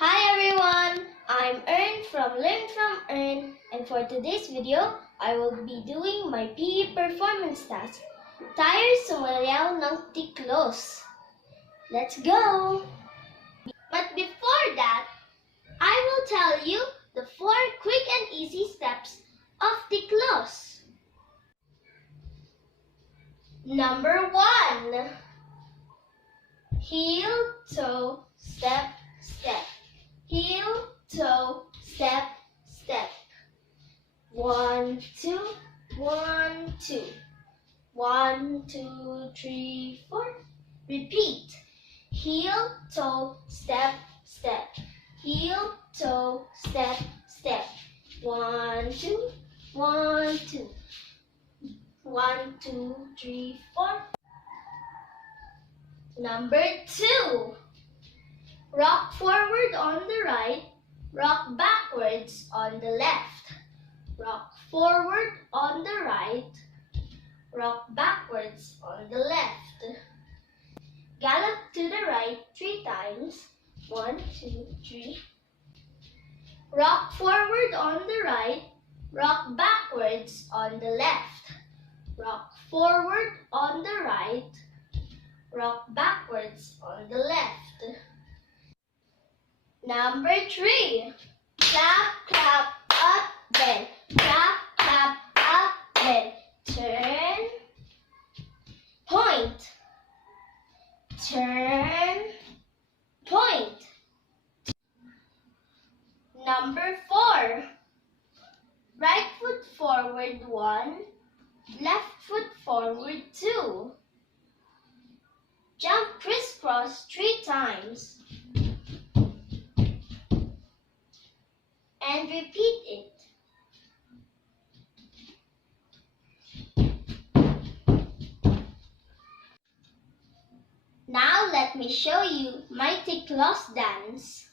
Hi everyone, I'm Ern from Learn from Ern, and for today's video, I will be doing my PE performance task. Tayo sumayaw ng Tiklos. Let's go! But before that, I will tell you the 4 quick and easy steps of Tiklos. Number 1. Heel, toe, step, step. Heel, toe, step, step. 1, 2, 1, 2. 1, 2, 3, 4. Repeat. Heel, toe, step, step. Heel, toe, step, step. 1, 2, 1, 2. 1, 2, 3, 4. Number 2. Rock forward on the right, rock backwards on the left. Rock forward on the right, rock backwards on the left. Gallop to the right 3 times. 1, 2, 3. Rock forward on the right, rock backwards on the left. Rock forward on the right, rock backwards on the left. Number 3. Clap, clap, up, bend. Clap, clap, up, bend. Turn. Point. Turn. Point. Number 4. Right foot forward 1. Left foot forward 2. Jump crisscross 3 times. And repeat it. Now let me show you my Tiklos dance.